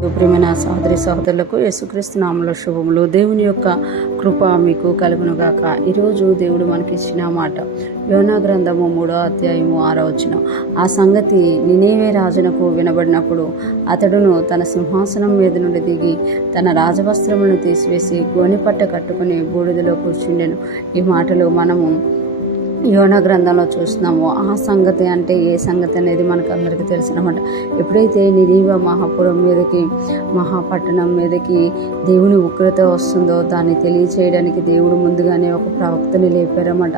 ప్రియమైన సహోదరి సహోదరులకు యేసుక్రీస్తు నామములో శుభములు. దేవుని యొక్క కృప మీకు కలుగునుగాక. ఈరోజు దేవుడు మనకిచ్చిన మాట యోనా గ్రంథము 3వ అధ్యాయము 6వ వచనం. ఆ సంగతి నినేవే రాజునకు వినబడినప్పుడు అతడును తన సింహాసనం మీద నుండి దిగి తన రాజవస్త్రములను తీసివేసి గోనెపట్ట కట్టుకుని బూడిదలో కూర్చుండెను. ఈ మాటలు మనము యోనా గ్రంథంలో చూస్తున్నాము. ఆ సంగతి అంటే ఏ సంగతి అనేది మనకు అందరికీ తెలిసినమాట. ఎప్పుడైతే నినివే మహాపురం మీదకి, మహాపట్టణం మీదకి దేవుని ఉగ్రత వస్తుందో దాన్ని తెలియచేయడానికి దేవుడు ముందుగానే ఒక ప్రవక్తని లేపారన్నమాట.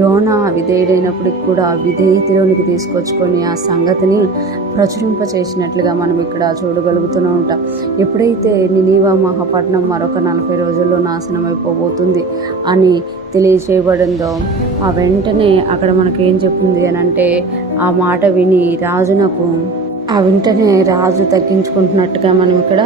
యోనా విధేయుడైనప్పటికి కూడా విధేయతలోనికి తీసుకొచ్చుకొని ఆ సంగతిని ప్రచురింపచేసినట్లుగా మనం ఇక్కడ చూడగలుగుతూనే ఉంటాం. ఎప్పుడైతే నినివే మహాపట్టణం మరొక 40 రోజుల్లో నాశనం అయిపోబోతుంది అని తెలియచేయబడిందో ఆ వెంటనే అక్కడ మనకి ఏం చెప్తుంది అని అంటే, ఆ మాట విని వెంటనే రాజు తగ్గించుకుంటున్నట్టుగా మనం ఇక్కడ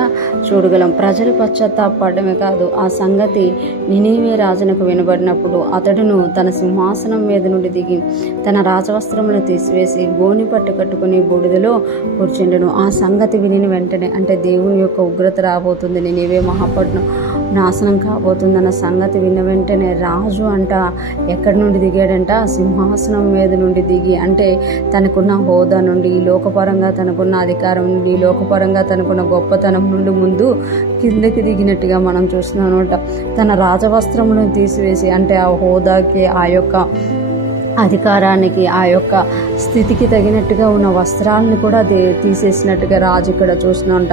చూడగలం. ప్రజలు పశ్చాత్తాపడమే కాదు, ఆ సంగతి నినివే రాజునకు వినబడినప్పుడు అతడును తన సింహాసనం మీద నుండి దిగి తన రాజవస్త్రములను తీసివేసి గోని పట్టు కట్టుకుని బూడిదలో కూర్చుండెను. ఆ సంగతి విని వెంటనే, అంటే దేవుని యొక్క ఉగ్రత రాబోతుంది, నినివే మహాపట్నం నాశనం కాబోతుందన్న సంగతి విన్న వెంటనే రాజు అంట ఎక్కడి నుండి దిగాడంట, సింహాసనం మీద నుండి దిగి, అంటే తనకున్న హోదా నుండి, లోకపరంగా తనకున్న అధికారం నుండి, లోకపరంగా తనకున్న గొప్పతనం నుండి ముందు కిందకి దిగినట్టుగా మనం చూస్తున్నాం అనమాట. తన రాజవస్త్రములను తీసివేసి, అంటే ఆ హోదాకి, ఆ యొక్క అధికారానికి, ఆ యొక్క స్థితికి తగినట్టుగా ఉన్న వస్త్రాలను కూడా తీసేసినట్టుగా రాజు ఇక్కడ చూస్తున్నాంట.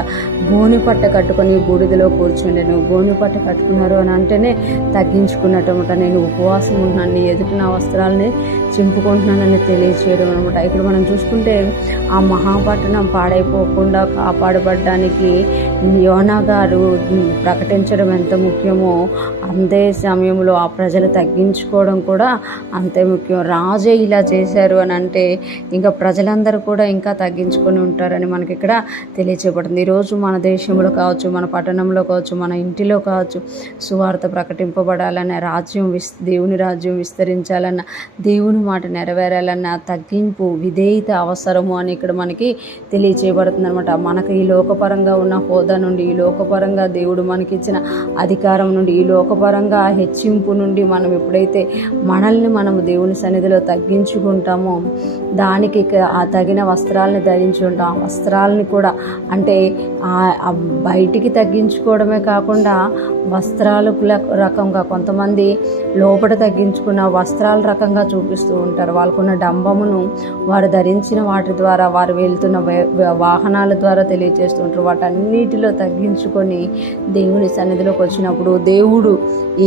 గోనెపట్ట కట్టుకొని బూడిదలో కూర్చుండెను. గోనెపట్ట కట్టుకున్నారు అని అంటేనే తగ్గించుకున్నట్టమాట. నేను ఉపవాసం ఉంటున్నాను, నీ ఎదుటి నా వస్త్రాలని చింపుకుంటున్నానని తెలియచేయడం అనమాట. ఇక్కడ మనం చూసుకుంటే ఆ మహాపట్టణం పాడైపోకుండా కాపాడబడ్డానికి యోనా గారు ప్రకటించడం ఎంత ముఖ్యమో అంతే సమయంలో ఆ ప్రజలు తగ్గించుకోవడం కూడా అంతే ముఖ్యం. రాజే ఇలా చేశారు అని అంటే ఇంకా ప్రజలందరూ కూడా ఇంకా తగ్గించుకొని ఉంటారని మనకి ఇక్కడ తెలియచేయబడుతుంది. ఈరోజు మన దేశంలో కావచ్చు, మన పట్టణంలో కావచ్చు, మన ఇంటిలో కావచ్చు, సువార్త ప్రకటింపబడాలన్న, దేవుని రాజ్యం విస్తరించాలన్న, దేవుని మాట నెరవేరాలన్న తగ్గింపు, విధేయత అవసరము అని ఇక్కడ మనకి తెలియచేయబడుతుంది అనమాట. మనకు ఈ లోకపరంగా ఉన్న హోదా నుండి, ఈ లోకపరంగా దేవుడు మనకిచ్చిన అధికారం నుండి, ఈ లోకపరంగా హెచ్చింపు నుండి మనం ఎప్పుడైతే మనల్ని మనము దేవుని సన్నిధిలో తగ్గించుకుంటామో దానికి ఆ తగిన వస్త్రాలని ధరించి ఉంటాం. ఆ వస్త్రాలని కూడా, అంటే బయటికి తగ్గించుకోవడమే కాకుండా వస్త్రాలు రకంగా, కొంతమంది లోపల తగ్గించుకున్న వస్త్రాల రకంగా చూపిస్తూ ఉంటారు. వాళ్ళకున్న డంబమును వారు ధరించిన వాటి ద్వారా, వారు వెళ్తున్న వాహనాల ద్వారా తెలియజేస్తూ ఉంటారు. వాటన్నిటిలో తగ్గించుకొని దేవుని సన్నిధిలోకి వచ్చినప్పుడు దేవుడు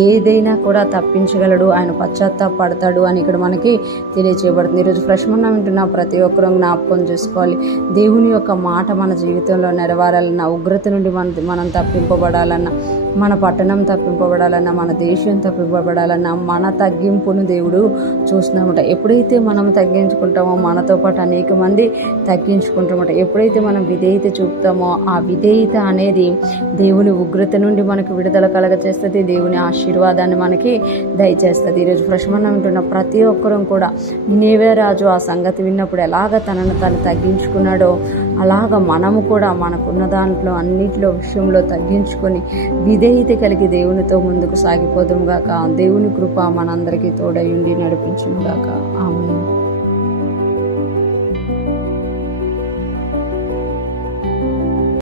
ఏదైనా కూడా తప్పించగలడు, ఆయన పశ్చాత్తాపడతాడు అని ఇక్కడ మనకి తెలియచేయబడుతుంది. ఈరోజు ఫ్రెష్మన్నా వింటున్న ప్రతి ఒక్కరూ జ్ఞాపకం చేసుకోవాలి, దేవుని యొక్క మాట మన జీవితంలో నెరవేరాలన్నా, ఉగ్రత నుండి మనం తప్పింపబడాలన్నా, మన పట్టణం తప్పింపబడాలన్నా, మన దేశం తప్పింపబడాలన్నా మన తగ్గింపును దేవుడు చూస్తున్నామట. ఎప్పుడైతే మనం తగ్గించుకుంటామో మనతో పాటు అనేక మంది తగ్గించుకుంటామట. ఎప్పుడైతే మనం విధేయత చూపుతామో ఆ విధేయత అనేది దేవుని ఉగ్రత నుండి మనకు విడుదల కలగచేస్తుంది, దేవుని ఆశీర్వాదాన్ని మనకి దయచేస్తుంది. ఈరోజు ఫ్రెష్మన్నా వింటున్న ప్రతి ఒక్కరూ కూడా నినివే రాజు ఆ సంగతి విన్నప్పుడు ఎలాగ తనను తను తగ్గించుకున్నాడో అలాగ మనము కూడా మనకున్న దాంట్లో అన్నిటిలో విషయంలో తగ్గించుకొని విధేయత కలిగి దేవునితో ముందుకు సాగిపోదాం గాక. దేవుని కృప మనందరికీ తోడయుండి నడిపించును గాక. ఆమేన్.